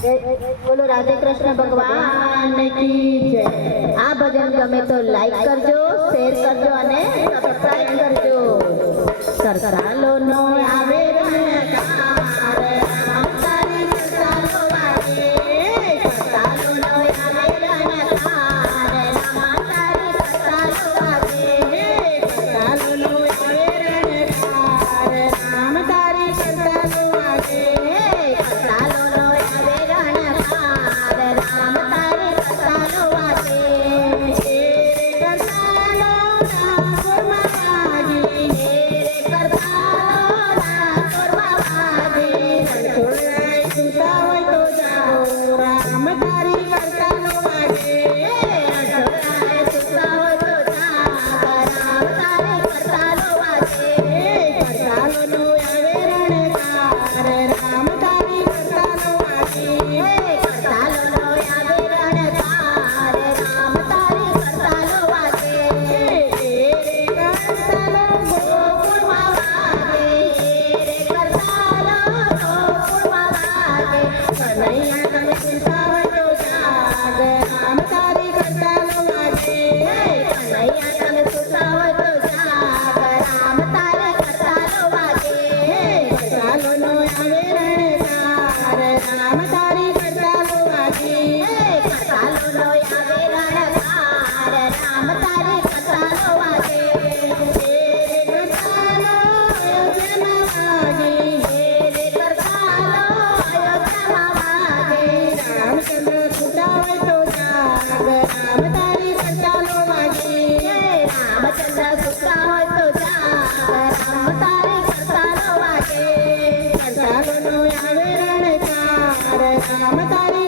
બોલો રાધે કૃષ્ણ ભગવાન की जय। આ ભજન ગમે તો લાઈક કરજો, શેર કરજો અને સબસ્ક્રાઇબ કરજો। સરસાલો નો આવે રણકાર, રામ તારી સરસાલો વાગે। સરસાલો નો આવે રણકાર, રામ તારી સરસાલો વાગે। સરસાલો નો આવે રણકાર, રામ તારી સરસાલો વાગે। સરસાલો નો આવે રણકાર, રામ તારી સરસાલો વાગે। સરસાલો ઠાકોરમાં વાગે, સરસાલો ઠાકોરમાં વાગે। રણછોડરાય સુતા હોય તો જાગો, રામ તારી સરસાલો વાગે। રણછોડરાય સુતા હોય તો જાગો, રામ તારી સરસાલો વાગે। સરસાલો નો આવે રણકાર, રામ તારી સરસાલો વાગે। સરસાલો નો આવે રણકાર, રામ તારી સરસાલો વાગે। સરસાલો ગોકુળમાં વાગે, સરસાલો ગોકુળમાં વાગે। કનૈયા તમે સુતા હોય તો જાગ, રામ તારી સરસાલો વાગે। કનૈયા તમે સુતા હોય તો જાગ, રામ તારી સરસાલો વાગે। સરસાલો નો આવે રણકાર, રામ તારી સરસાલો વાગે। સરસાલો નો આવે રણકાર, રામ તારી સરસાલો વાગે। સરસાલો અયોધ્યામાં વાગે, સરસાલો અયોધ્યામાં વાગે। રામચંદ્ર સુતા હોય તો જાગ, રામ તારી સરસાલો વાગે। રામચંદ્ર સુતા હોય તો જાગ, રામ તારી સરસાલો વાગે। સરસાલો નો આવે રણકાર, રામ તારી